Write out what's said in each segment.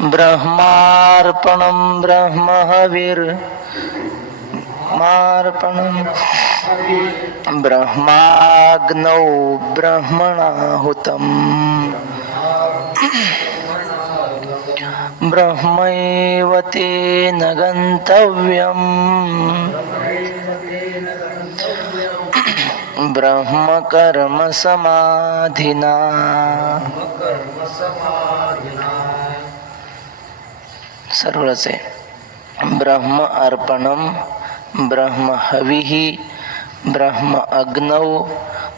ब्रह्मार्पणं ब्रह्महविर्मार्पणं ब्रह्माग्नौ ब्रह्मणाहुतम् ब्रह्मैव तेन गन्तव्यम् ब्रह्मकर्म समाधिना. सरळच आहे. ब्रह्म अर्पणम ब्रह्म हविः ब्रह्म अग्नौ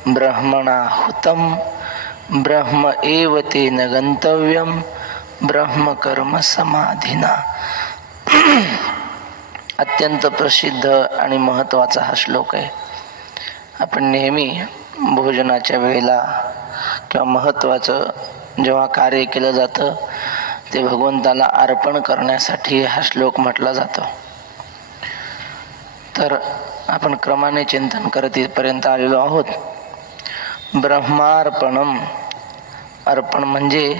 ब्रह्मणाहुतम ब्रह्म एव तेन गंतव्यम ब्रह्म कर्म समाधिना. अत्यंत प्रसिद्ध आणि महत्त्वाचा हा श्लोक आहे. आपण नेहमी भोजनाच्या वेळेला किंवा महत्त्वाचं जेव्हा कार्य केलं जातं ते भगवंताला अर्पण करण्यासाठी हा श्लोक म्हटला जातो. तर आपण क्रमाने चिंतन करत इथपर्यंत आलेलो आहोत. ब्रह्मार्पणम, अर्पण म्हणजे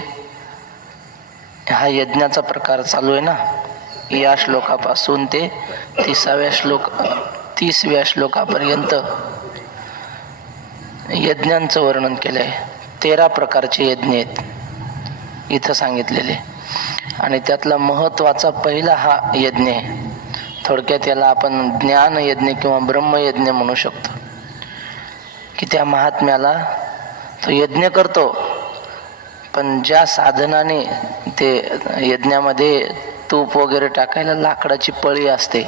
हा यज्ञाचा प्रकार चालू आहे ना. या श्लोकापासून ते 30व्या श्लोकापर्यंत यज्ञांचं वर्णन केलंय. 13 प्रकारचे यज्ञ आहेत इथं सांगितलेले, आणि त्यातला महत्त्वाचा पहिला हा यज्ञ आहे. थोडक्यात याला आपण ज्ञान यज्ञ किंवा ब्रह्मयज्ञ म्हणू शकतो. की त्या महात्म्याला तो यज्ञ करतो, पण ज्या साधनाने ते यज्ञामध्ये तूप वगैरे टाकायला लाकडाची पळी असते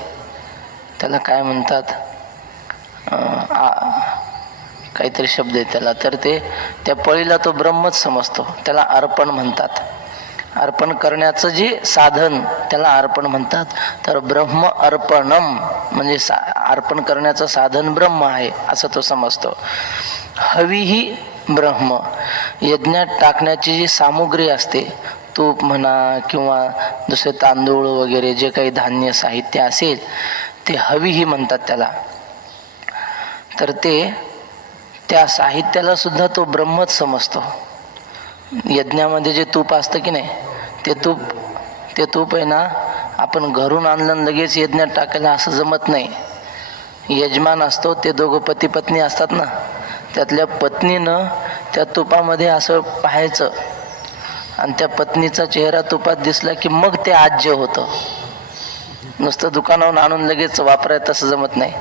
त्याला काय म्हणतात, काहीतरी शब्द आहे त्याला, तर ते त्या पळीला तो ब्रह्मच समजतो, त्याला अर्पण म्हणतात. अर्पण करण्याचं जे साधन त्याला अर्पण म्हणतात. तर ब्रह्म अर्पणम म्हणजे अर्पण करण्याचं साधन ब्रह्म आहे असं तो समजतो. हवीही ब्रह्म, यज्ञात टाकण्याची जी सामुग्री असते, तूप म्हणा किंवा दुसरे तांदूळ वगैरे जे काही धान्य साहित्य असेल ते हवीही म्हणतात त्याला. तर त्या साहित्याला सुद्धा तो ब्रह्मच समजतो. यज्ञामध्ये जे तूप असतं की नाही, ते तूप आहे ना, आपण घरून आणलं लगेच यज्ञात टाकायला असं जमत नाही. यजमान असतो, ते दोघं पती पत्नी असतात ना, त्यातल्या पत्नीनं त्या तुपामध्ये असं पाहायचं आणि त्या पत्नीचा चेहरा तुपात दिसला की मग ते आज्य होतं. नुसतं दुकानावरून आणून लगेच वापरायचं तसं जमत नाही.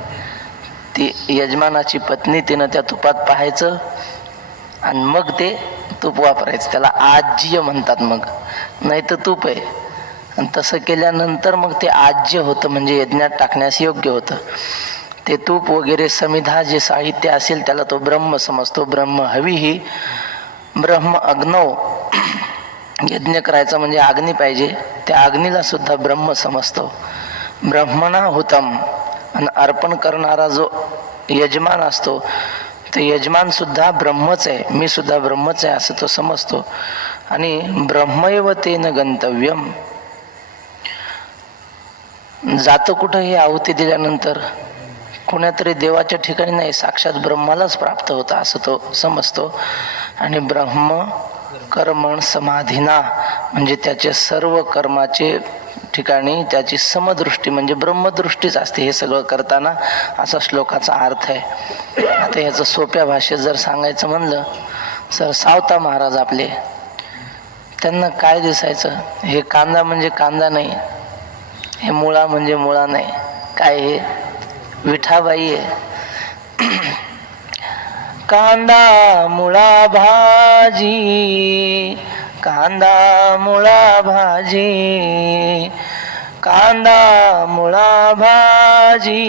ती यजमानाची पत्नी तिनं त्या तुपात पाहायचं आणि मग ते तूप वापरायचं, त्याला आज्य म्हणतात. मग नाही तर तूप आहे, आणि तसं केल्यानंतर मग ते आज्य होतं, म्हणजे यज्ञात टाकण्यास योग्य होतं. ते तूप वगैरे समिधा जे साहित्य असेल त्याला तो ब्रह्म समजतो. ब्रह्म हवीही ब्रह्म अग्नौ, यज्ञ करायचा म्हणजे अग्नी पाहिजे, त्या अग्नीला सुद्धा ब्रह्म समजतो. ब्रह्मणाहुतम, आणि अर्पण करणारा जो यजमान असतो ते यजमान सुद्धा ब्रह्मच आहे, मी सुद्धा ब्रह्मच आहे असं तो समजतो. आणि ब्रह्मैव तेन गंतव्यम, जातं कुठं हे आहुती दिल्यानंतर, कोणातरी देवाच्या ठिकाणी नाही, साक्षात ब्रह्मालाच प्राप्त होतं असं तो समजतो. आणि ब्रह्म कर्मण समाधिना, म्हणजे त्याचे सर्व कर्माचे ठिकाणी त्याची समदृष्टी म्हणजे ब्रह्मदृष्टीच असते हे सगळं करताना, असा श्लोकाचा अर्थ आहे. आता ह्याचं सोप्या भाषेत जर सांगायचं म्हणलं सर, सावता महाराज आपले, त्यांना काय दिसायचं, हे कांदा म्हणजे कांदा नाही, हे मुळा म्हणजे मुळा नाही, काय हे विठाबाई आहे. कांदा मुळा भाजी, कांदा मुळा भाजी, कांदा मुळा भाजी,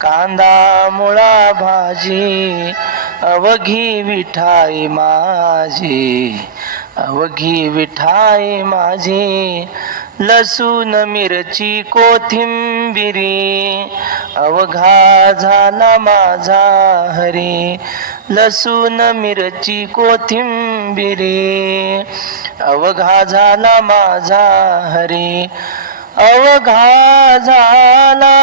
कांदा मुळा भाजी, अवघी विठाई माझी, अवघी विठाई माझी, लसूण मिरची कोथिंबिरी, अवघा झाला माझा हरी, लसूण मिरची कोथिंबिरी, अवघा झाला माझा हरी, अवघा झाला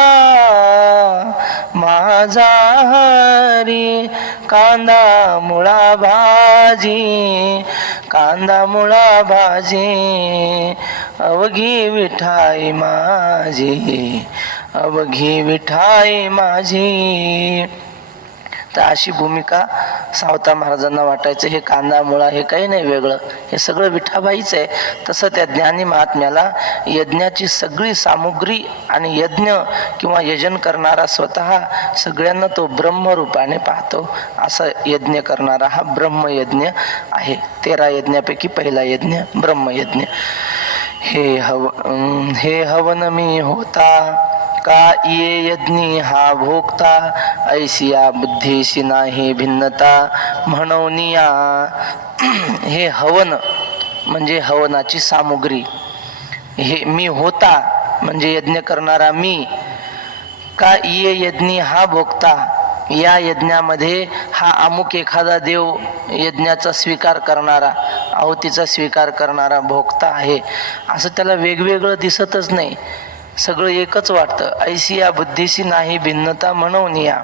माझा हरी, कांदा मुळा भाजी, कांदा मुळा भाजी अवघी विठाई माझी, अवघी विठाई माझी. तर अशी भूमिका सावता महाराजांना वाटायचं. हे कांदा मुळा हे काही नाही वेगळं, हे सगळं विठाबाईच आहे. तसं त्या ज्ञानी महात्म्याला यज्ञाची सगळी सामुग्री आणि यज्ञ किंवा यजन करणारा स्वतः सगळ्यांना तो ब्रह्मरूपाने पाहतो. असा यज्ञ करणारा हा ब्रह्मयज्ञ आहे. 13 यज्ञापैकी पहिला यज्ञ ब्रह्मयज्ञ. हे हवन मी होता का ये यज्ञी हा भोगता, ऐसिया बुद्धीशी नाही भिन्नता म्हणूनिया. हे हवन म्हणजे हवनाची सामुग्री. हे मी होता म्हणजे यज्ञ करणारा मी. का ये यज्ञी हा भोगता, या यज्ञामध्ये हा अमुक एखादा देव यज्ञाचा स्वीकार करणारा, आहुतीचा स्वीकार करणारा भोगता आहे. असं त्याला वेगवेगळं दिसतच नाही, सगळं एकच वाटतं. ऐसी या बुद्धीशी नाही भिन्नता म्हणून या.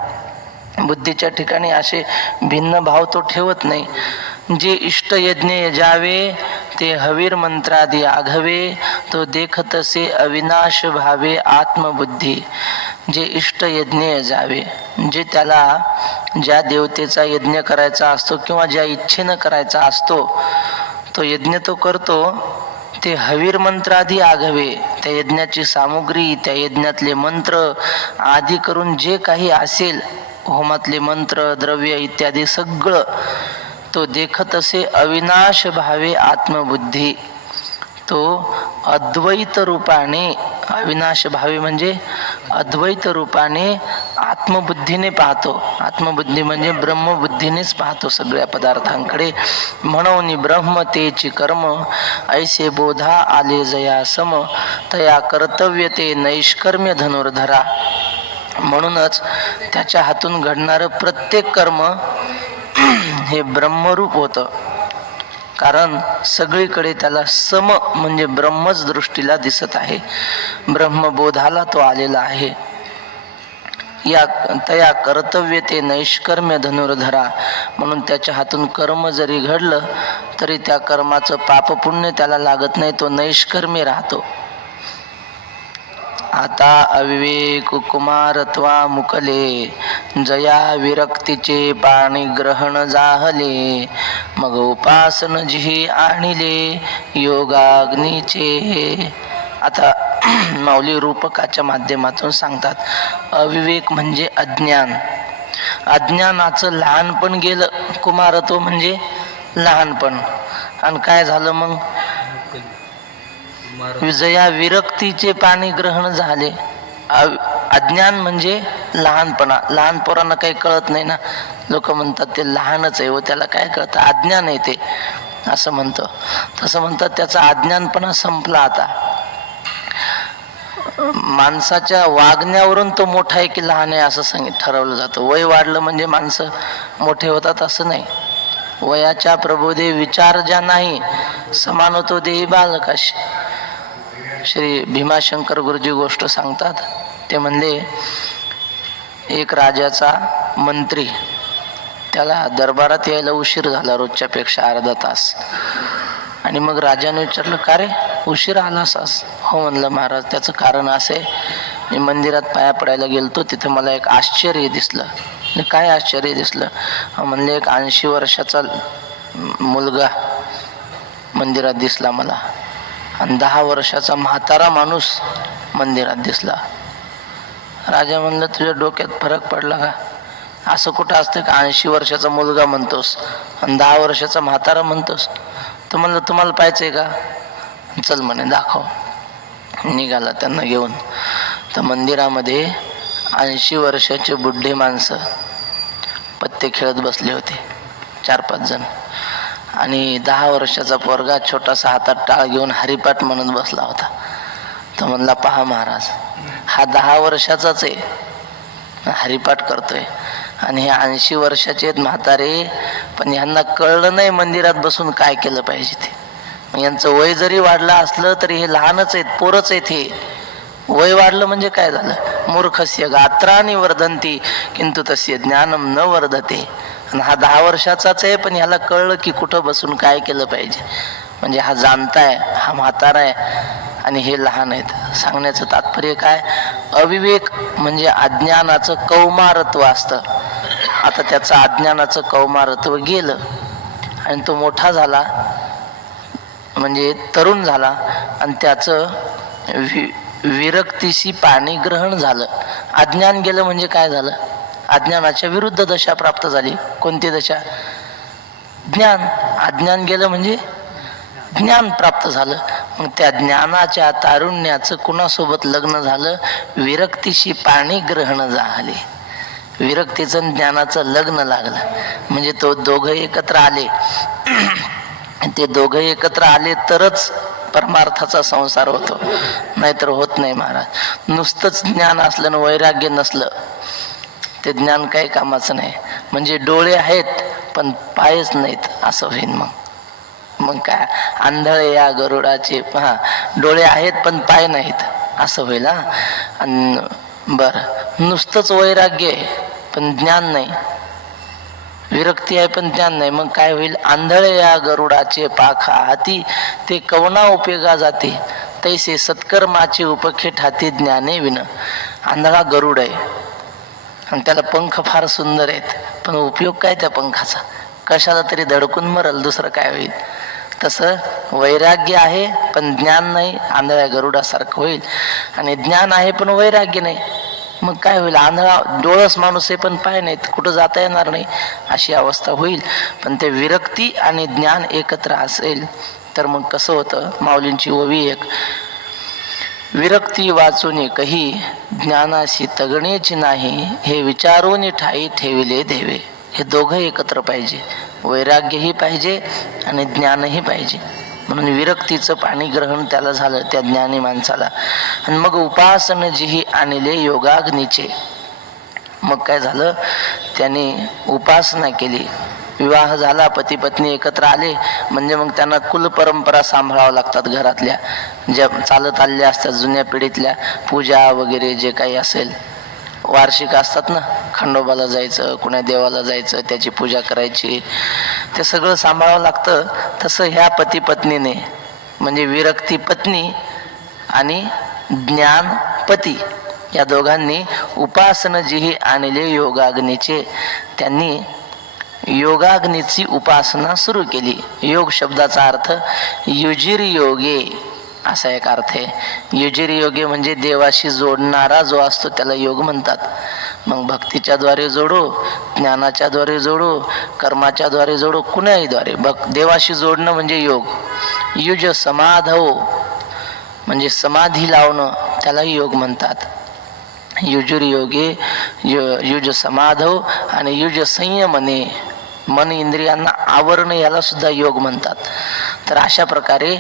बुद्धीच्या ठिकाणी असे भिन्न भाव तो ठेवत नाही. जे इष्ट यज्ञ यजावे ते हवीर मंत्रादी आघवे, तो देखतसे अविनाश भावे आत्मबुद्धी. जे इष्ट यज्ञ यजावे, जे त्याला ज्या देवतेचा यज्ञ करायचा असतो किंवा ज्या इच्छेनं करायचा असतो तो यज्ञ तो करतो. ते हवीर मंत्रादी आघवे, त्या यज्ञाची सामुग्री, त्या यज्ञातले मंत्र आदी करून जे काही असेल, होमातले मंत्र द्रव्य इत्यादी सगळं तो देखत असे अविनाश भावे आत्मबुद्धी. तो अद्वैत रूपाने, अविनाश भावे म्हणजे अद्वैत रूपाने आत्मबुद्धीने पाहतो. आत्मबुद्धी म्हणजे ब्रह्मबुद्धीनेच पाहतो सगळ्या पदार्थांकडे. म्हणून ब्रह्म तेची कर्म ऐसे बोधा आले जया सम, तया कर्तव्य ते नैष्कर्म्य धनुर्धरा. म्हणूनच त्याच्या हातून घडणारं प्रत्येक कर्म हे ब्रह्मरूप होतं, कारण सगळीकडे त्याला सम म्हणजे ब्रह्मच दृष्टीला दिसत आहे. ब्रह्मबोधाला तो आलेला आहे. या तया कर्तव्य ते नैष्कर्म्य धनुर्धरा. म्हणून त्याच्या हातून कर्म जरी घडलं तरी त्या कर्माचं पाप पुण्य त्याला लागत नाही, तो नैष्कर्म्य राहतो. आता अविवेक कुमारत्वा मुकले, जया विरक्तीचे पाणी ग्रहण जाहले, मग उपासन जिही आणिले योगाग्नीचे. आता माऊली रूपकाच्या माध्यमातून सांगतात, अविवेक म्हणजे अज्ञान. अज्ञानाचं लहानपण गेलं, कुमारत्व म्हणजे लहानपण. आणि काय झालं मग? विजया विरक्तीचे पाणी ग्रहण झाले. अज्ञान म्हणजे लहानपणा. लहान पोरांना काही कळत नाही ना, लोक म्हणतात ते लहानच आहे व त्याला काय कळतं, अज्ञान आहे ते, असं म्हणतो. तसं म्हणतात त्याचा अज्ञानपणा संपला. आता माणसाच्या वागण्यावरून तो मोठा आहे की लहान आहे असं ठरवलं जातं. वय वाढलं म्हणजे माणसं मोठे होतात असं नाही. वयाच्या प्रबोधे विचार ज्या नाही, समान होतो देही बालकाशी. श्री भीमाशंकर गुरुजी गोष्ट सांगतात. ते म्हणले, एक राजाचा मंत्री, त्याला दरबारात यायला उशीर झाला रोजच्या पेक्षा अर्धा तास. आणि मग राजाने विचारलं, का रे उशीर आलास? हो म्हणलं महाराज, त्याचं कारण असं आहे, मी मंदिरात पाया पडायला गेलतो, तिथं मला एक आश्चर्य दिसलं. काय आश्चर्य दिसलं? म्हणले, एक 80 वर्षाचा मुलगा मंदिरात दिसला मला, आणि 10 वर्षाचा म्हातारा माणूस मंदिरात दिसला. राजा म्हणलं, तुझ्या डोक्यात फरक पडला का? असं कुठं असतं का 80 वर्षाचा मुलगा म्हणतोस आणि 10 वर्षाचा म्हातारा म्हणतोस? तर म्हणलं, तुम्हाला पाहायचंय का? चल म्हणे, दाखव. निघाला त्यांना घेऊन. तर मंदिरामध्ये 80 वर्षाचे बुड्ढे माणसं पत्ते खेळत बसले होते, 4-5 जण. आणि 10 वर्षाचा पोरगा छोटासा हातात टाळ घेऊन हरिपाठ म्हणत बसला होता. तर म्हणला, पहा महाराज, हा 10 वर्षाचाच आहे, हरिपाठ करतोय, आणि हे 80 वर्षाचे आहेत म्हातारे, पण यांना कळलं नाही मंदिरात बसून काय केलं पाहिजे ते. यांचं वय जरी वाढलं असलं तरी हे लहानच आहेत, पोरच आहेत. हे वय वाढलं म्हणजे काय झालं? मूर्खस्य गात्राणि वर्धन्ति किंतु तस्य ज्ञानम न वर्धते. आणि हा 10 वर्षाचाच आहे, पण ह्याला कळलं की कुठं बसून काय केलं पाहिजे. म्हणजे हा जाणताय, हा म्हातारा आहे आणि हे लहान आहेत. सांगण्याचं तात्पर्य काय, अविवेक म्हणजे अज्ञानाचं कौमारत्व असतं. आता त्याचं अज्ञानाचं कौमारत्व गेलं आणि तो मोठा झाला, म्हणजे तरुण झाला, आणि त्याचं विरक्तीशी पाणी ग्रहण झालं. अज्ञान गेलं म्हणजे काय झालं, अज्ञानाच्या विरुद्ध दशा प्राप्त झाली. कोणती दशा, ज्ञान. अज्ञान गेलं म्हणजे ज्ञान प्राप्त झालं. मग त्या ज्ञानाच्या तारुण्याचं कुणासोबत लग्न झालं, विरक्तीशी पाणी ग्रहण झाले. विरक्तीचं ज्ञानाचं लग्न लागलं म्हणजे तो दोघं एकत्र आले. ते दोघं एकत्र आले तरच परमार्थाचा संसार होतो, नाहीतर होत नाही महाराज. नुसतंच ज्ञान असलं आणि वैराग्य नसलं ते ज्ञान काही कामाचं नाही. म्हणजे डोळे आहेत पण पायच नाहीत असं होईन. मग काय, आंधळे या गरुडाचे, हा, डोळे आहेत पण पाय नाहीत असं होईल. आणि बरं, नुसतंच वैराग्य आहे पण ज्ञान नाही, विरक्ती आहे पण ज्ञान नाही, मग काय होईल, आंधळे या गरुडाचे पाखा हाती, ते कवना उपयोगा जाते, तैसे सत्कर्माचे उपखेट हाती ज्ञाने विन. आंधळा गरुड आहे आणि त्याला पंख फार सुंदर आहेत, पण उपयोग काय त्या पंखाचा, कशाला तरी धडकून मरल, दुसरं काय होईल. तसं वैराग्य आहे पण ज्ञान नाही, आंधळ्या गरुडासारखं होईल. आणि ज्ञान आहे पण वैराग्य नाही, मग काय होईल, आंधळा डोळस माणूस आहे पण पाय नाहीत, कुठं जाता येणार नाही, अशी अवस्था होईल. पण ते विरक्ती आणि ज्ञान एकत्र असेल तर मग कसं होतं. माऊलींची ओवी एक, विरक्ती वाचून कही ज्ञानाशी तगणेच नाही, हे विचारून ठाई ठेविले देवे. हे दोघं एकत्र पाहिजे, वैराग्यही पाहिजे आणि ज्ञानही पाहिजे. म्हणून विरक्तीचं पाणी ग्रहण त्याला झालं, त्या ज्ञानी माणसाला. आणि मग उपासन जिही आणले योगाग्नीचे. मग काय झालं, त्याने उपासना केली, विवाह झाला, पती पत्नी एकत्र आले म्हणजे मग त्यांना कुल परंपरा सांभाळावं लागतात. घरातल्या ज्या चालत आलेल्या असतात जुन्या पिढीतल्या, पूजा वगैरे जे काही असेल, वार्षिक असतात ना, खंडोबाला जायचं, कुण्या देवाला जायचं, त्याची पूजा करायची, ते सगळं सांभाळावं लागतं. तसं ह्या पती पत्नीने, म्हणजे विरक्ती पत्नी आणि ज्ञान पती, या दोघांनी उपासना जिही आणले योगाग्नीचे, त्यांनी योगाग्नीची उपासना सुरू केली. योग शब्दाचा अर्थ युजिर योगे असा एक अर्थ आहे. युजिर योगे म्हणजे देवाशी जोडणारा जो असतो त्याला योग म्हणतात. मग भक्तीच्या द्वारे जोडो, ज्ञानाच्या द्वारे जोडो, कर्माच्या द्वारे जोडो, कुणाही द्वारे देवाशी जोडणं म्हणजे योग. युज समाधव म्हणजे समाधी लावणं, त्यालाही योग म्हणतात. युजुर योगे, युज समाधव आणि युज संयमने, मन इंद्रियांना आवरण, याला सुद्धा योग म्हणतात. तर अशा प्रकारे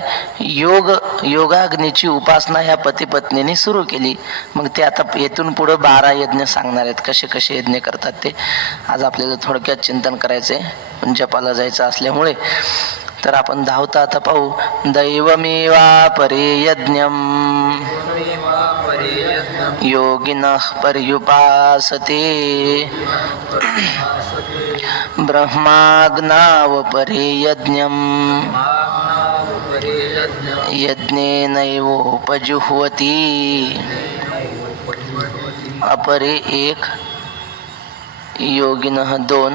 योगाग्नीची उपासना ह्या पती पत्नीने सुरू केली. मग ते आता येथून पुढे 12 यज्ञ सांगणार आहेत, कसे कसे यज्ञ करतात ते. आज आपल्याला थोडक्यात चिंतन करायचंय, जपाला जायचं असल्यामुळे. तर आपण धावता आता पाहू. दैवमेवा परे यज्ञम योगिनः पर्युपासते, ब्रह्माग्नाव परे यज्ञम यज्ञेनैवोपजुह्वति. अपरे 1, योगिनः 2,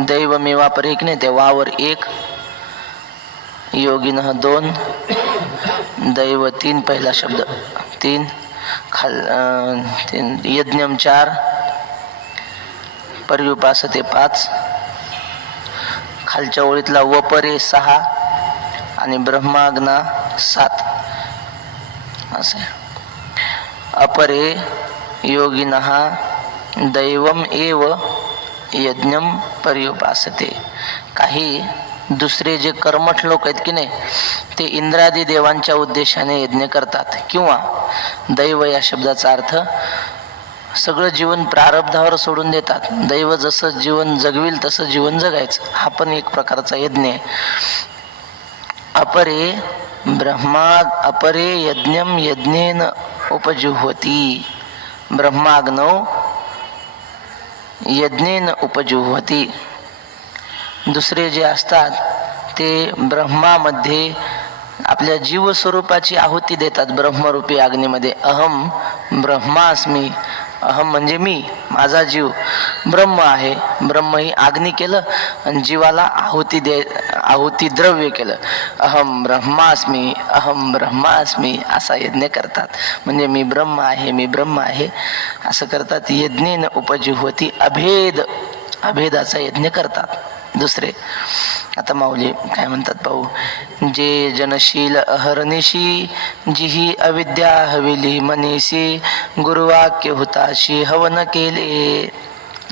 दैवमेवा परे 1 नाही, ते वावर 1, योगिनः 2, दैव 3 पहिला शब्द 3, यज्ञम 4, पर्युपासते 5, खालच्या ओळीतला वपरे 6 आणि ब्रह्माग्ना 7 असं. अपरे योगिनः दैवम एव यज्ञम पर्युपासते. काही दुसरे जे कर्मठ लोक आहेत की नाही, ते इंद्रादी देवांच्या उद्देशाने यज्ञ करतात. किंवा दैव या शब्दाचा अर्थ सगळं जीवन प्रारब्धावर सोडून देतात. दैव जसं जीवन जगविल तसं जीवन जगायचं, हा पण एक प्रकारचा यज्ञ आहे. अपरे यज्ञम यज्ञेन उपजुह्वती. ब्रह्माग्नौ यज्ञेन उपजुह्वती. दुसरे जे असतात ते ब्रह्मामध्ये आपल्या जीवस्वरूपाची आहुती देतात. ब्रह्मरूपी अग्नीमध्ये अहम ब्रह्मास्मी. अहम म्हणजे मी, माझा जीव ब्रह्म आहे. ब्रह्म ही अग्नी केलं आणि जीवाला आहुती द्रव्य केलं. अहम ब्रह्मास्मी, अहम ब्रह्मास्मी असा यज्ञ करतात. म्हणजे मी ब्रह्म आहे, मी ब्रह्म आहे असं करतात. यज्ञेन उपजिह्वती. अभेदाचा यज्ञ करतात दुसरे. आता माऊली काय म्हणतात पाहू. जे जनशील अहर्निशी, जिही अविद्या हविली मनीसी, गुरुवाक्य हुताशी हवन केले.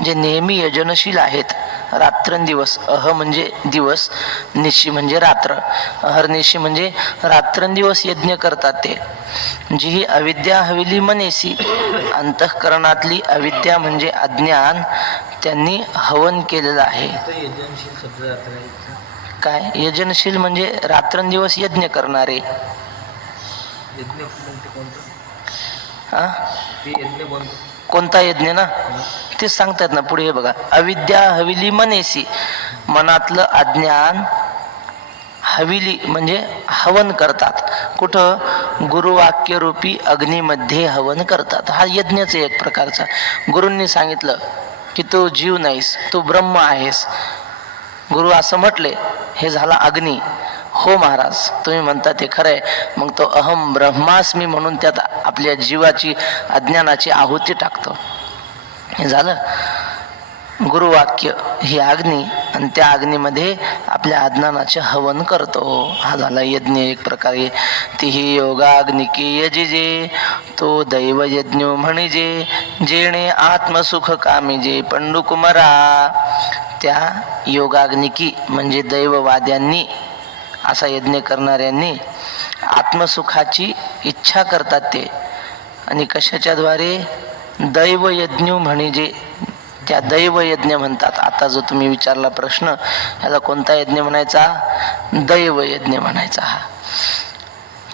जे नेहमी यजनशील आहेत रात्रंदिवस. अह म्हणजे दिवस, निशी म्हणजे रात्र. अहर्निशी म्हणजे रात्रंदिवस यज्ञ करतात ते. जी अविद्या हविली मनेसी, अंतःकरणातली अविद्या म्हणजे अज्ञान त्यांनी हवन केलेलं आहे. काय यजनशील म्हणजे रात्रंदिवस यज्ञ करणारे. कोणता यज्ञ ना तेच सांगतात ना पुढे. हे बघा, अविद्या हविली मनेसी, मनातलं अज्ञान हविली म्हणजे हवन करतात. कुठं? गुरुवाक्यरूपी अग्नीमध्ये हवन करतात. हा यज्ञच एक प्रकारचा. गुरूंनी सांगितलं की तू जीव नाहीस, तू ब्रह्म आहेस. गुरु असं म्हटले, हे झाला अग्नी. हो महाराज तुम्ही म्हणता ते खरंय. मग तो अहम ब्रह्मास्मी म्हणून त्यात आपल्या जीवाची अज्ञानाची आहुती टाकतो. हे झालं गुरुवाक्य ही अग्नी, आणि त्या अग्नीमध्ये आपल्या अज्ञानाचे हवन करतो. हा झाला यज्ञ एक प्रकारे. तिही योगाग्निकी यजिजे, तो दैव यज्ञ म्हणजे जेणे आत्मसुख कामिजे पंडुकुमरा. त्या योगाग्निकी म्हणजे दैववाद्यांनी, असा यज्ञ करणाऱ्यांनी आत्मसुखाची इच्छा करतात ते. आणि कशाच्या द्वारे? दैवयज्ञ म्हणजे त्या दैवयज्ञ म्हणतात. आता जो तुम्ही विचारला प्रश्न, याला कोणता यज्ञ म्हणायचा? दैवयज्ञ म्हणायचा. हा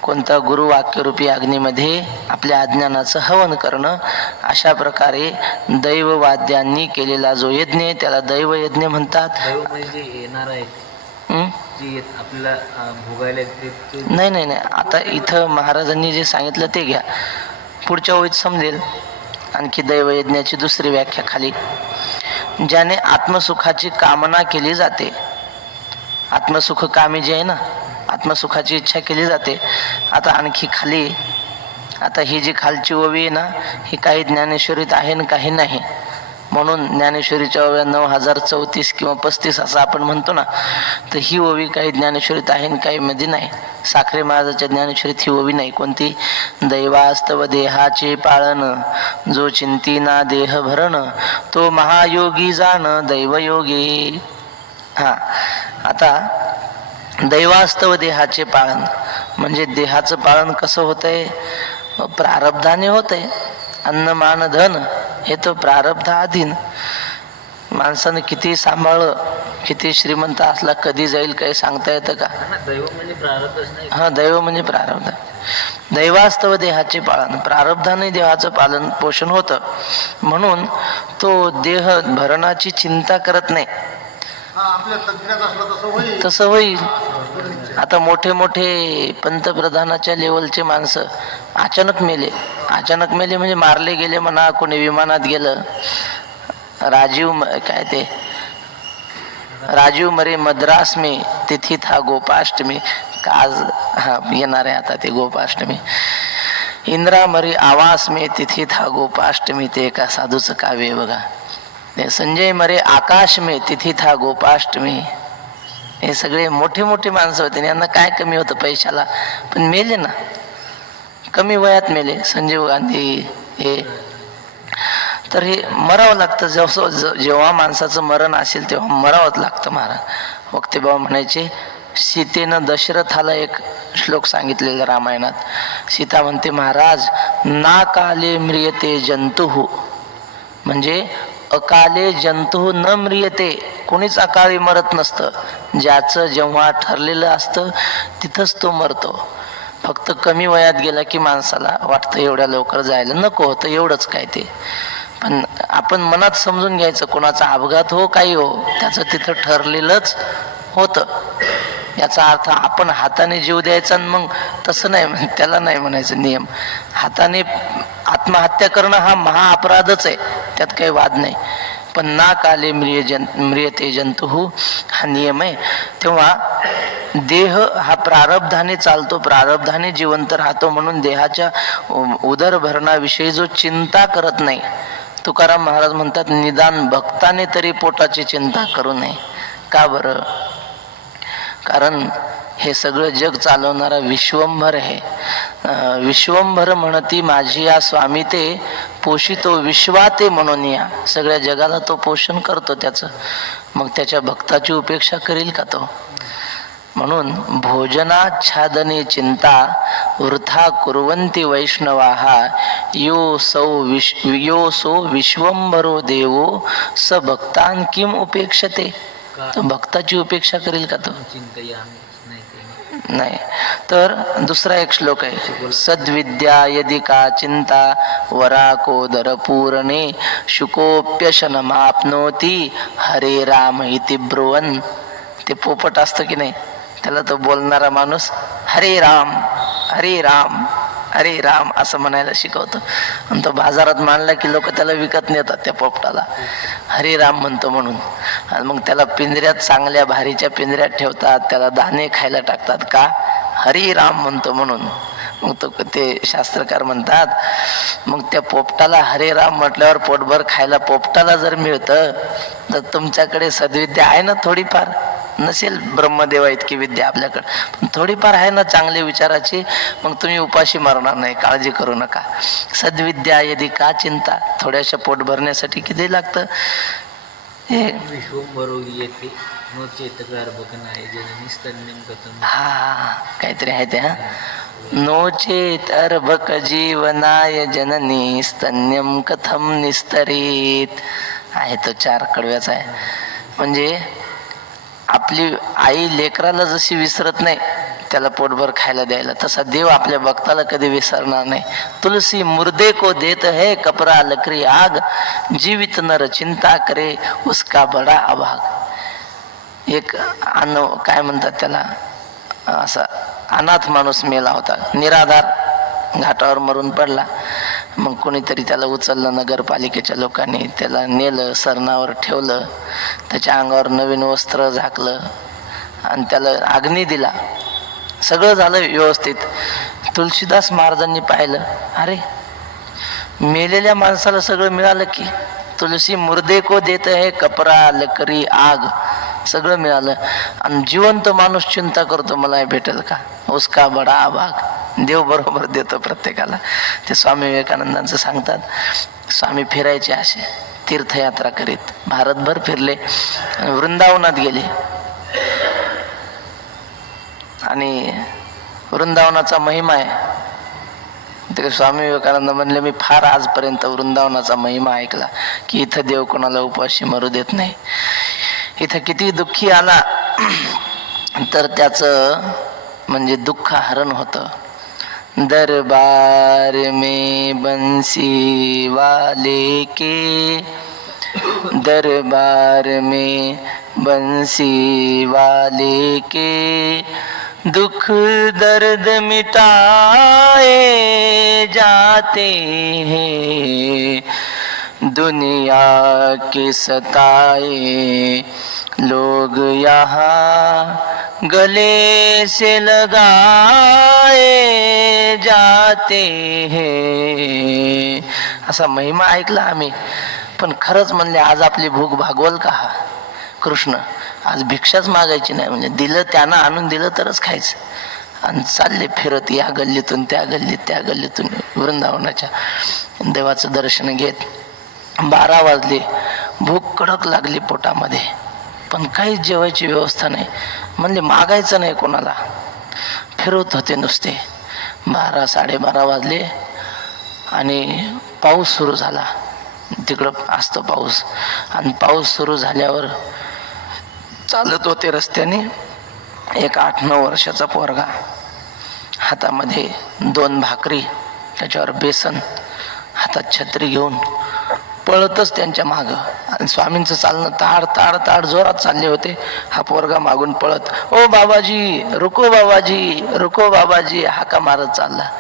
कोणता? गुरुवाक्यरूपी अग्नीमध्ये आपल्या अज्ञानाचं हवन करणं. अशा प्रकारे दैववाद्यांनी केलेला जो यज्ञ आहे त्याला दैवयज्ञ म्हणतात. नाही नाही नाही, आता इथं महाराजांनी जे सांगितलं ते घ्या, पुढच्या ओळीत समजेल. आणखी दैवयज्ञाची दुसरी व्याख्या खाली. ज्याने आत्मसुखाची कामना केली जाते. आत्मसुख कामी जे आहे ना, आत्मसुखाची इच्छा केली जाते. आता आणखी खाली, आता ही जी खालची ओवी आहे ना, ही काही ज्ञानेश्वरीत आहे आणि काही नाही. म्हणून ज्ञानेश्वरीच्या ओव्या 9034 किंवा 35 असं आपण म्हणतो ना, तर ही ओवी काही ज्ञानेश्वरीत आहे आणि काही मध्ये नाही. साखरे महाराजाच्या ज्ञानेश्वरीत ही ओवी नाही. कोणती? दैवास्तव देहाचे पाळन, जो चिंतीना देह भरण, तो महायोगी जाण दैवयोगी. हा, आता दैवास्तव देहाचे पाळन म्हणजे देहाचं पालन कसं होतंय? प्रारब्धाने होतंय. अन्नमान धन हे तो प्रारब्धाधीन. माणसानं किती सांभाळलं, किती श्रीमंत असला, कधी जाईल काही सांगता येतं का? दैव म्हणजे प्रारब्धच नाही. हा, दैव म्हणजे प्रारब्ध. दैवास्तव देहाचे पालन, प्रारब्धाने देहाचं पालन पोषण होतं. म्हणून तो देह भरणाची चिंता करत नाही. तसं होईल. आता मोठे मोठे पंतप्रधानाच्या लेवलचे माणसं अचानक मेले. अचानक मेले म्हणजे मारले गेले म्हणा, कोणी विमानात गेलं. काय ते राजीव मरे मद्रास में तिथी था गोपाष्टमी. का आज हा येणार आहे आता ते गोपाष्टमी. इंद्रा मरे आवास में तिथी था गोपाष्टमी. ते एका साधूचं काव्य आहे बघा. संजय मरे आकाश में तिथी था गोपाष्टमी. हे सगळे मोठे मोठे माणसं होते. यांना काय कमी होतं पैशाला, पण मेले ना, कमी वयात मेले. संजीव गांधी हे. तर हे मरावं लागतं. जेव्हा माणसाचं मरण असेल तेव्हा मरावंच लागतं. महाराज वक्तेबाबा म्हणायचे, सीतेनं दशरथाला एक श्लोक सांगितलेला रामायणात. सीता म्हणते, महाराज ना काले म्रियते जंतुः, म्हणजे अकाले जंतु न म्रियते. कोणीच अकाळी मरत नसतं. ज्याचं जेव्हा ठरलेलं असतं तिथंच तो मरतो. फक्त कमी वयात गेला की माणसाला वाटतं एवढ्या लवकर जायला नको होतं, एवढंच काय ते. पण आपण मनात समजून घ्यायचं, कोणाचा अपघात हो काही हो, त्याचं तिथं ठरलेलंच होतं. याचा अर्थ आपण हाताने जीव द्यायचा आणि मग तसं नाही, त्याला नाही म्हणायचं नियम. हाताने आत्महत्या करणं हा महाअपराधच आहे, त्यात काही वाद नाही. पण ना काले म्रियते जंतु हा नियम आहे. तेव्हा देह हा प्रारब्धाने चालतो, प्रारब्धाने जिवंत राहतो, म्हणून देहाच्या उदरभरणाविषयी जो चिंता करत नाही, तुकाराम महाराज म्हणतात निदान भक्ताने तरी पोटाची चिंता करू नये. का बरं? कारण हे सगळं जग चालवणारा विश्वंभर आहे. विश्वंभर म्हणती माझी या स्वामी ते पोषितो विश्वाते म्हणून, या सगळ्या जगाला तो पोषण करतो त्याचं. मग त्याच्या भक्ताची उपेक्षा करील का तो? म्हणून भोजनाच्छादने चिंता वृथा कुर्वन्ति वैष्णवाहा यो सो विश्वंभरो देवो स भक्तान किम उपेक्षते. तो भक्ताची उपेक्षा करेल का तो? चिंतया नाही ते नाही. तर दुसरा एक श्लोक आहे, सद्विद्या यदि का चिंता वराकोदर पूरणे शुकोप्यशनमाप्नोति हरे राम इति ब्रुवन्. ते पोपट असतं की नाही, त्याला तो बोलणारा माणूस हरे राम हरे राम हरे राम असं म्हणायला शिकवतो. आणि तो बाजारात मांडला की लोक त्याला विकत नेतात, त्या पोपटाला हरे राम म्हणतो म्हणून. आणि मग त्याला पिंजऱ्यात, चांगल्या भारीच्या पिंजऱ्यात ठेवतात, त्याला दाणे खायला टाकतात. का? हरे राम म्हणतो म्हणून. मग तो ते शास्त्रकार म्हणतात, मग त्या पोपटाला हरे राम म्हटल्यावर पोटभर खायला पोपटाला जर मिळतं, तर तुमच्याकडे सद्विद्या आहे ना थोडीफार, नसेल ब्रह्मदेवा इतकी विद्या आपल्याकडे, पण थोडीफार आहे ना चांगल्या विचाराची, मग तुम्ही उपाशी मरणार नाही, काळजी करू नका. सद्विद्या यदि का चिंता, थोड्याशा पोट भरण्यासाठी किती लागतं हे. विश्वंभरो येते नो चेतकार बकनाय जननी स्तन्यम कथम. हा काहीतरी आहे ते. हा नो चेत अर्भक जीवनाय जननी स्तन्यम कथम निस्तरीत आहे तो. 4 कडव्याचा आहे. म्हणजे आपली आई लेकराला जशी विसरत नाही त्याला पोटभर खायला द्यायला, तसा देव आपल्या भक्ताला कधी विसरणार नाही. तुलसी मुर्दे को देत है कपरा लकरी आग, जीवित नर चिंता करे उसका बडा अभाग. एक काय म्हणतात त्याला, असा अनाथ माणूस मेला होता, निराधार, घाटावर मरून पडला. मग कोणीतरी त्याला उचललं, नगरपालिकेच्या लोकांनी त्याला नेलं, सरणावर ठेवलं, त्याच्या अंगावर नवीन वस्त्र झाकलं आणि त्याला अग्नी दिला. सगळं झालं व्यवस्थित. तुलसीदास महाराजांनी पाहिलं, अरे मेलेल्या माणसाला सगळं मिळालं की. तुलसी मुर्दे को देत है कपरा लकरी आग, सगळं मिळालं. आणि जिवंत माणूस चिंता करतो मला हे भेटेल का, उसका बडा अभाग. देव बरोबर देतो प्रत्येकाला. ते स्वामी विवेकानंदांचं सांगतात, स्वामी फिरायचे असे तीर्थयात्रा करीत, भारतभर फिरले, वृंदावनात गेले. आणि वृंदावनाचा महिमा आहे. ते स्वामी विवेकानंद म्हणले, मी फार आजपर्यंत वृंदावनाचा महिमा ऐकला की इथं देव कोणाला उपाशी मरू देत नाही. इथं किती दुःखी आला तर त्याचं म्हणजे दुःख हरण होतं. दरबार में बंसी वाले के, दरबार में बंसी वाले के, दुख दर्द मिटाए जाते हैं, दुनिया के सताए लोग यहाँ गले से लगाए जाते हैं. असा महिमा ऐकला आम्ही. पण खरंच म्हणले, आज आपली भूक भागवल का हा कृष्ण? आज भिक्षाच मागायची नाही, म्हणजे दिलं त्यानं आणून दिलं तरच खायचं. आणि चालले फिरत या गल्लीतून त्या गल्लीत, त्या गल्लीतून वृंदावनाच्या, देवाचं दर्शन घेत. 12 वाजले, भूक कडक लागली पोटामध्ये, पण काहीच जेवायची व्यवस्था नाही. म्हणजे मागायचं नाही कोणाला, फिरवत होते नुसते. 12 साडेबारा वाजले आणि पाऊस सुरू झाला. तिकडं असतो पाऊस. आणि पाऊस सुरू झाल्यावर चालत होते रस्त्याने. एक 8-9 वर्षाचा पोरगा, हातामध्ये 2 भाकरी, त्याच्यावर बेसन, हातात छत्री घेऊन पळतच त्यांच्या मागं. आणि स्वामींचं चालणं ताड ताड ताड जोरात चालले होते. हा पोरगा मागून पळत, ओ बाबाजी रुको बाबाजी रुको बाबाजी हाका मारत चालला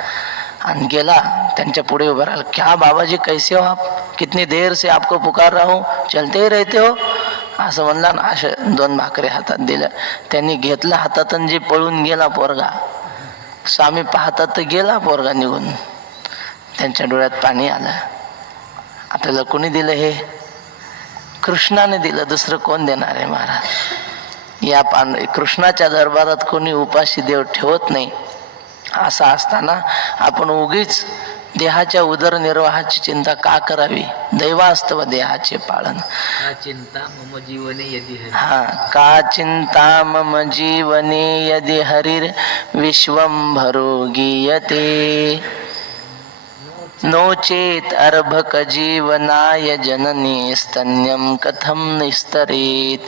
आणि गेला त्यांच्या पुढे उभा राहिला. क्या बाबाजी कैसे हो आप, कितनी देर से आपको पुकार रहा हूं, चलते ही रहते हो, असं म्हणला ना. अशा 2 भाकरी हातात दिल्या. त्यांनी घेतला हातात आणि जे पळून गेला पोरगा. स्वामी पाहतात तर गेला पोरगा निघून. त्यांच्या डोळ्यात पाणी आलं. आपल्याला कोणी दिलं हे? कृष्णाने दिलं, दुसरं कोण देणार आहे महाराज? या कृष्णाच्या दरबारात कोणी उपाशी देव ठेवत नाही. असं असताना आपण उगीच देहाच्या उदरनिर्वाहाची चिंता का करावी? दैवास्तव देहाचे पालन. का चिंता मम जीवने यदि हरी. हा, का चिंता मम जीवने यदि हरिर विश्वंभरो गीयते, नो चेत अर्भक जीवनाय जननी स्तन्यम कथम निस्तरेत,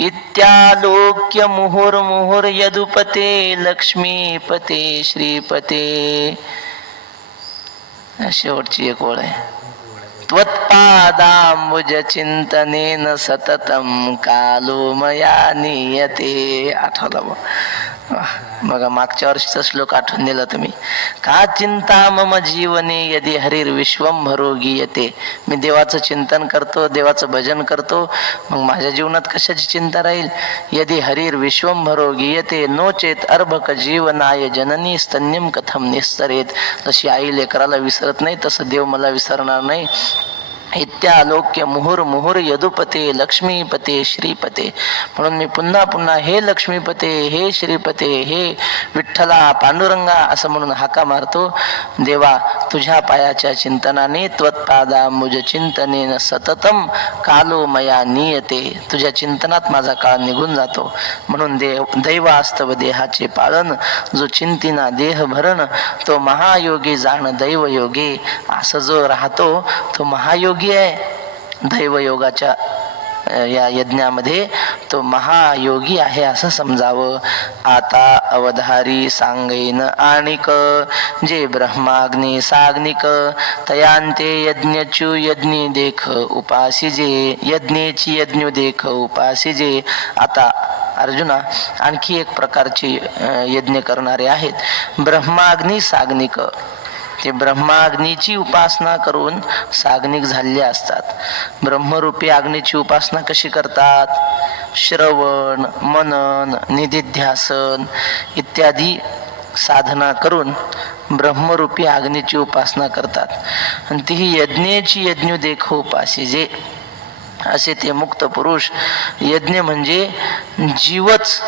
इत्यालोक्य मुहुर्मुहुर यदुपते लक्ष्मीपते श्रीपते. शेवटची एक ओळ आहे. त्वत्पादांबुज चिंतनेन सततम कालो मया नियते. आठवला मग मागच्या वर्षीचा श्लोक आठवून दिला तुम्ही. का चिंता मम जीवने यदि हरिर विश्वंभरो गीयते. मी देवाचं चिंतन करतो, देवाचं भजन करतो, मग माझ्या जीवनात कशाची चिंता राहील? यदि हरिर विश्वंभरो गीयते, नो चेत अर्भक जीवनाय जननी स्तन्यम कथम निस्तरेत. जशी आई लेकराला विसरत नाही तसं देव मला विसरणार नाही. इत्यालोक्य मुहुर्मुहुर यदुपते लक्ष्मीपते श्रीपते. म्हणून मी पुन्हा पुन्हा हे लक्ष्मीपते, हे श्रीपते, हे विठ्ठला पांडुरंगा असं म्हणून हाका मारतो. देवा, तुझ्या पायाच्या चिंतनाने, त्वत्पादांबुज चिंतनेन सततम कालो मया नियते. तुझ्या चिंतनात माझा काळ निघून जातो. म्हणून दैवास्तव देहाचे पालन. जो चिंतिना देह भरण, तो महायोगी जाण दैवयोगे. असं जो राहतो तो महायोगी आहे. दैवयोगाच्या या यज्ञामध्ये तो महायोगी आहे असं समजावं. आता अवधारी सांगेन आणिक, जे ब्रह्माग्नी साग्निक, तयांते यज्ञचू यज्ञी देख उपासिजे, यज्ञेची यज्ञ देख उपासिजे. आता अर्जुना, आणखी एक प्रकारचे यज्ञ करणारे आहेत. ब्रह्माग्नी साग्निक. ते ब्रह्माग्नीची उपासना करून साग्निक झालेले असतात. ब्रह्मरूपी अग्नीची उपासना कशी करतात? श्रवण, मनन, निधिध्यासन इत्यादी साधना करून ब्रह्मरूपी अग्नीची उपासना करतात. आणि ती यज्ञेची यज्ञ देखो उपासिजे. असे ते मुक्त पुरुष. यज्ञ म्हणजे जीवच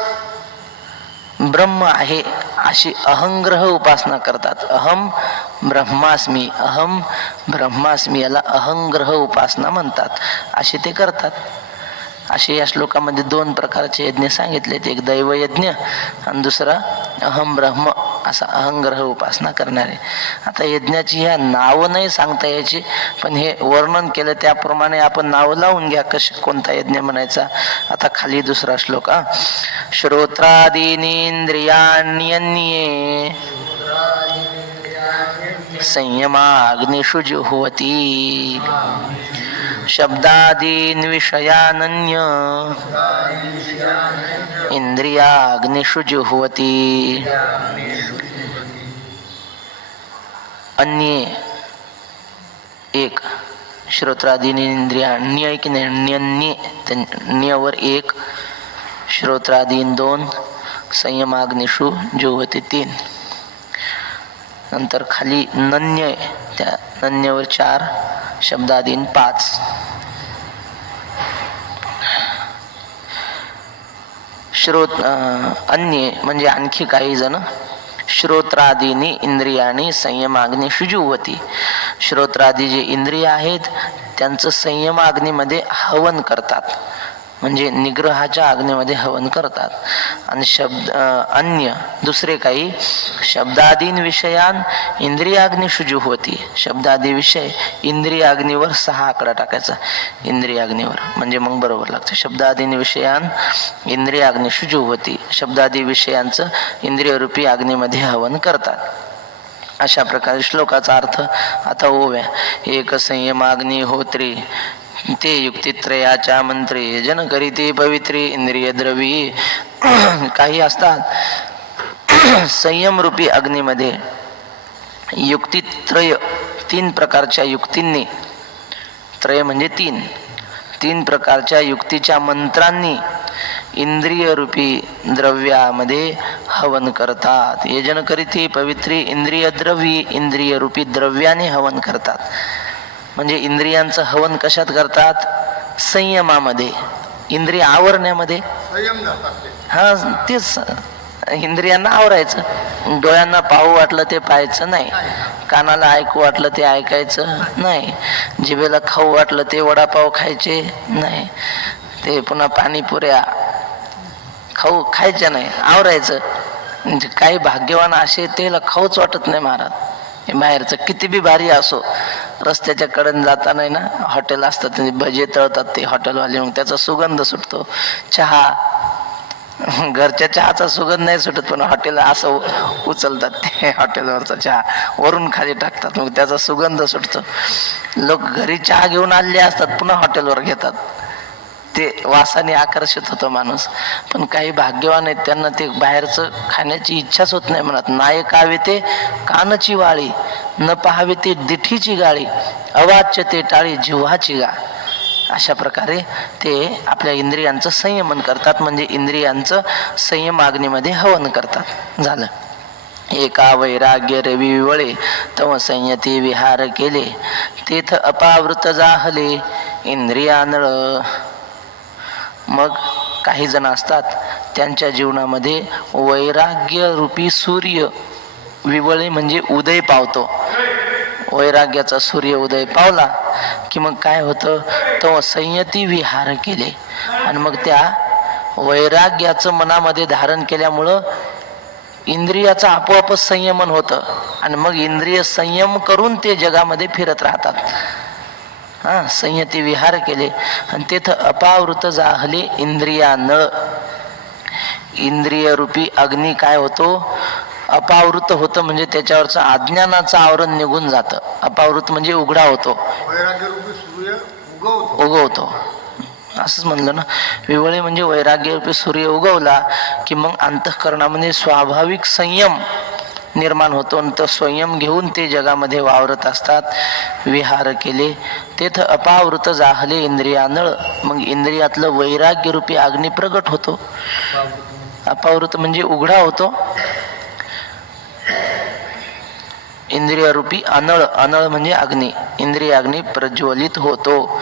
ब्रह्म आहे अशी अहंग्रह उपासना करतात. अहम ब्रह्मास्मी, अहम ब्रह्मास्मी, याला अहंग्रह उपासना म्हणतात. असे ते करतात. असे या श्लोकामध्ये 2 प्रकारचे यज्ञ सांगितलेत. एक दैवयज्ञ आणि दुसरा अहम ब्रह्म असा अहंग्रह उपासना करणारे. आता यज्ञाची ह्या नावं नाही सांगता यायची, पण हे वर्णन केलं त्याप्रमाणे आपण नाव लावून घ्या कोणता यज्ञ म्हणायचा. आता खाली दुसरा श्लोक. श्रोत्रादीनींद्रियाण्यन्ये संयमाग्निषु जुह्वति, शब्दादीन विषयानन्य इंद्रियाग्निषु जुह्वति. अन्ये एक, श्रोत्रादीनी इंद्रिया न्य की नाही, न्यवर 1, श्रोत्रादीन 2, संयमाग्निषु जुह्वति 3. नंतर खाली नन्य, त्या नन्यवर 4, शब्दादीन 5. अन्य म्हणजे आणखी काही जण श्रोत्रादीनी इंद्रियाणी संयमाग्निषु जुह्वति. श्रोत्रादी जे इंद्रिय आहेत त्यांचं संयमाग्नीमध्ये हवन करतात, म्हणजे निग्रहाच्या अग्नीमध्ये हवन करतात. आणि अन्य दुसरे काही शब्दादीन विषयान इंद्रियाग्निषु जुह्वति. शब्दादी विषय इंद्रियाग्नीवर 6 आकडा टाकायचा, इंद्रियाग्नीवर, म्हणजे मग बरोबर लागतं. शब्दादीन विषयान इंद्रियाग्निषु जुह्वति. शब्दादी विषयांचं इंद्रियरूपी अग्नीमध्ये हवन करतात. अशा प्रकारे श्लोकाचा अर्थ आता ओव्या. एक संयमाग्नी होत्री ते युक्तित्रयाच्या मंत्री जन करीते पवित्री इंद्रिय द्रवी. काही असतात संयम रूपी अग्नीमध्ये युक्तित्रय, 3 प्रकारच्या युक्तींनी, त्रय म्हणजे 3 प्रकारच्या युक्तीच्या मंत्रांनी इंद्रिय रूपी द्रव्यामध्ये हवन करतात. यजन करीती पवित्री इंद्रिय द्रवी, इंद्रिय रूपी द्रव्याने हवन करतात. म्हणजे इंद्रियांचं हवन कशात करतात? संयमामध्ये, इंद्रिय आवरण्यामध्ये. हा तेच, इंद्रियांना आवरायचं. डोळ्यांना पाहू वाटलं ते पाहायचं नाही, कानाला ऐकू वाटलं ते ऐकायचं नाही, जिभेला खाऊ वाटलं ते वडापाव खायचे नाही, ते पुन्हा पाणीपुऱ्या खायच्या नाही, आवरायचं. म्हणजे काही भाग्यवान असे त्याला खाऊच वाटत नाही महाराज. हे बाहेरचं किती बी भारी असो, रस्त्याच्या कडेने जाताना ना हॉटेल असतात, भजे तळतात ते हॉटेलवाले, मग त्याचा सुगंध सुटतो. चहा, घरच्या चहाचा सुगंध नाही सुटत, पण हॉटेल असं उचलतात ते हॉटेलवरचा चहा वरून खाली टाकतात, मग त्याचा सुगंध सुटतो. लोक घरी चहा घेऊन आलेले असतात, पुन्हा हॉटेलवर घेतात, ते वासाने आकर्षित होतो माणूस. पण काही भाग्यवान आहेत, त्यांना ते बाहेरचं खाण्याची इच्छाच होत नाही. म्हणत नायकावे ते कानची वाळी, न पाहावे ते दिठीची गाळी, अवाच्य ते टाळी जिव्हाची गा. अशा प्रकारे ते आपल्या इंद्रियांचं संयमन करतात, म्हणजे इंद्रियांचं संयम अग्नीमध्ये हवन करतात. झालं. एका वैराग्य रवी वळे तव संयती विहार केले, तेथ अपावृत जाहले इंद्रियानळ. मग काही जण असतात त्यांच्या जीवनामध्ये वैराग्य रूपी सूर्य विवळे म्हणजे उदय पावतो. वैराग्याचा सूर्य उदय पावला की मग काय होतं, तो संयती विहार केले, आणि मग त्या वैराग्याचं मनामध्ये धारण केल्यामुळं इंद्रियाचं आपोआपच संयमन होतं, आणि मग इंद्रिय संयम करून ते जगामध्ये फिरत राहतात. संयती विहार केले, आणि तेथ अपावृत जाहले इंद्रिया नळ. इंद्रिय रूपी अग्नी काय होतो, अपावृत होतं, म्हणजे त्याच्यावरचं अज्ञानाचं आवरण निघून जातं. अपावृत म्हणजे उघडा होतो, उगवतो, असंच म्हणलं ना. विवळे म्हणजे वैराग्य रूपी सूर्य उगवला की मग अंतःकरणामध्ये स्वाभाविक संयम निर्माण होतो, आणि तो संयम घेऊन ते जगामध्ये वावरत असतात. विहार केले तेथ अपावृत जाहले इंद्रियानळ. मग इंद्रियातलं वैराग्य रूपी अग्नी प्रगट होतो. अपावृत म्हणजे उघडा होतो. इंद्रिय रूपी अनळ, अनळ म्हणजे अग्नी, इंद्रिय अग्नी प्रज्वलित होतो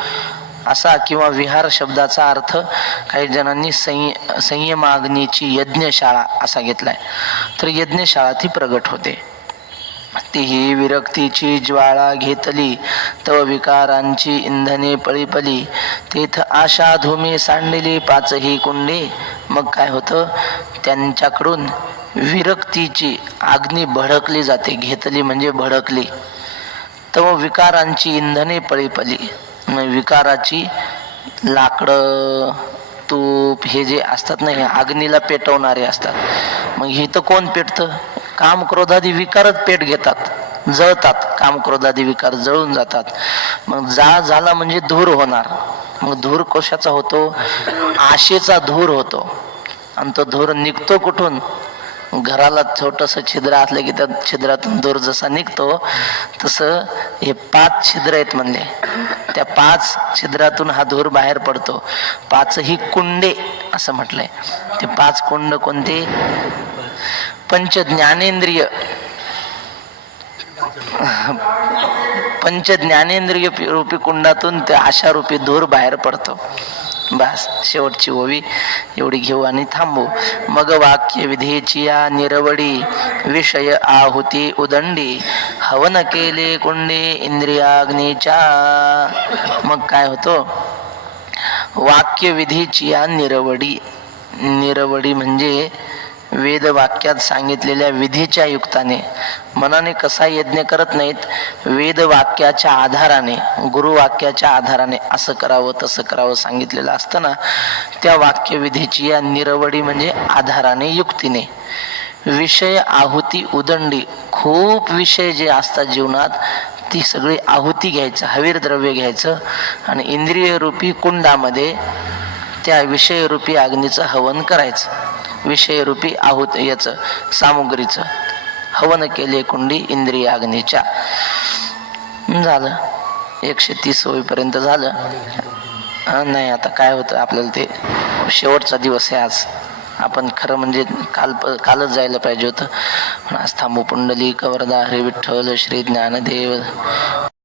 असा. किंवा विहार शब्दाचा अर्थ काही जणांनी संयमाग्नीची यज्ञशाळा असा घेतलाय. तर यज्ञशाळा ती प्रगट होते. तीही विरक्तीची ज्वाळा घेतली, तव विकारांची इंधने पळीपली, तेथ आशा धूमे सांडली 5ही कुंडे. मग काय होतं, त्यांच्याकडून विरक्तीची अग्नी भडकली जाते. घेतली म्हणजे भडकली. तव विकारांची इंधने पळीपली, विकाराची लाकडं, तूप हे जे असतात ना, हे अग्नीला पेटवणारे असतात. मग हे तर कोण पेटतं, काम क्रोधादी विकारच पेट घेतात, जळतात. काम क्रोधादी विकार जळून जातात. मग जाळ झाला म्हणजे धूर होणार. मग धूर कशाचा होतो, आशेचा धूर होतो. आणि तो धूर निघतो कुठून, घराला छोटस छिद्र असलं की त्या छिद्रातून धूर जसा निघतो, तसं हे 5 छिद्र आहेत म्हणले. त्या 5 छिद्रातून हा धूर बाहेर पडतो. 5ही कुंडे असं म्हटलंय. ते 5 कुंड कोणते, पंच ज्ञानेंद्रिय, पंच ज्ञानेंद्रिय रूपी कुंडातून त्या आशा रूपी धूर बाहेर पडतो. बस शेवटची ओवी एवढी घेऊ आणि थांबू. मग वाक्य विधेची या निरवडी, विषय आहुती उदंडी, हवन केले कुंडे इंद्रियाग्नीच्या. मग काय होतो, वाक्य विधीची या निरवडी. निरवडी म्हणजे वेद वाक्यात सांगितलेल्या विधीच्या युक्ताने, मनाने कसा यज्ञ करत नाहीत, वेद वाक्याच्या आधाराने, गुरुवाक्याच्या आधाराने असं करावं तसं करावं सांगितलेलं असतं ना, त्या वाक्यविधीची या निरवडी म्हणजे आधाराने, युक्तीने. विषय आहुती उदंडी, खूप विषय जे असतात जीवनात ती सगळी आहुती घ्यायचं, हवीर द्रव्य घ्यायचं आणि इंद्रिय रूपी कुंडामध्ये त्या विषयरूपी अग्नीचं हवन करायचं. विषयरूपी आहुत याचं सामुग्रीचं हवन केले कुंडी इंद्रिय अग्नीच्या. झालं 130 होईपर्यंत झालं. नाही आता काय होतं आपल्याला, ते शेवटचा दिवस आहे आज. आपण खरं म्हणजे कालच जायला पाहिजे होतं, पण आज थांबू. पुंडलिक वरदा हरी विठ्ठल श्री ज्ञानदेव